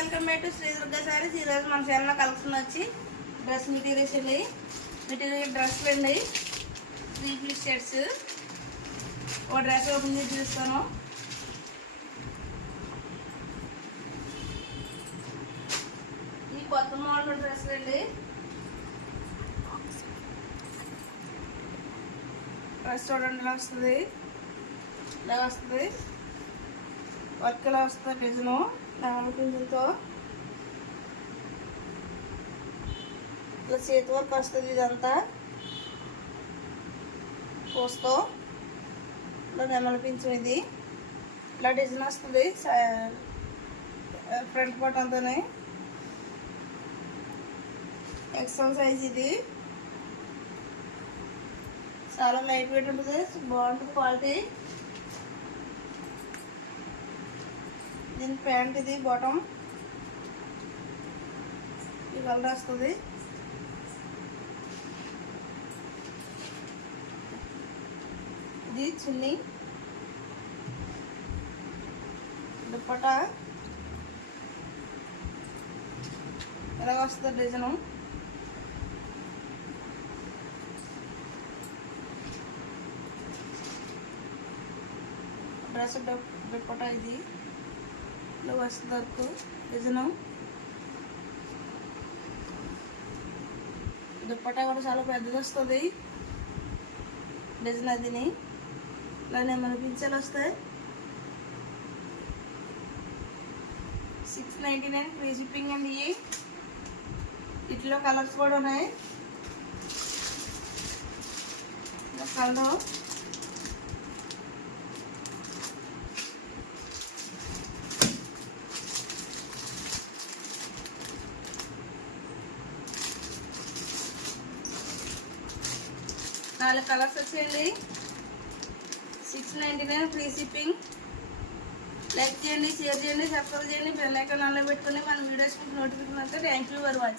Welcome back to Shri Durga Sarees. ఈరోజు మన ఛానల్లో కలెక్షన్ వచ్చి డ్రెస్ మెటీరియల్స్ అండి. మెటీరియల్ డ్రెస్లు అండి, 3 పీస్ షర్ట్స్. ఒక డ్రెస్ ఓపెన్ చేసి చూస్తాను. ఈ కొత్త మోడల్ డ్రెస్లు అండి. డ్రెస్ చూడండి ఇలా వస్తుంది, ఇలా వస్తుంది, వర్క్ ఇలా వస్తుంది. డిజైను పింజులతో ఇలా చేతి వర్క్ వస్తుంది. ఇదంతా పోస్తో ఇలా నెమల పింఛం. ఇది ఇలా డిజైన్ వస్తుంది ఫ్రంట్ పొట్టంతోనే. XL size. ఇది చాలా లైట్ వెయిట్ ఉంటుంది, బాగుంటుంది క్వాలిటీ. దీని ప్యాంట్ ఇది బాటమ్ ఈ కలర్ వస్తుంది. ఇది చున్నీ, దుప్పటా ఎలాగ వస్తుంది డిజైను. డ్రెస్ దుప్పటా ఇది ఇలా వస్తుంది వర్క్ డిజైను. దుప్పటా కూడా చాలా పెద్దది వస్తుంది డిజైన్. అదిని ఇలానే మన పింఛలు వస్తాయి. 699 ఫ్రీ షిప్పింగ్ అండి. వీటిలో కలర్స్ కూడా ఉన్నాయి. కలర్ నాలుగు కలర్స్ వచ్చేయండి. 699 ఫ్రీ షిప్పింగ్. లైక్ చేయండి, షేర్ చేయండి, సబ్స్క్రైబ్ చేయండి, బెల్ ఐకాన్ ఆన్లో పెట్టుకొని మన వీడియోస్ నోటిఫికేషన్ వస్తే. Thank you for watching.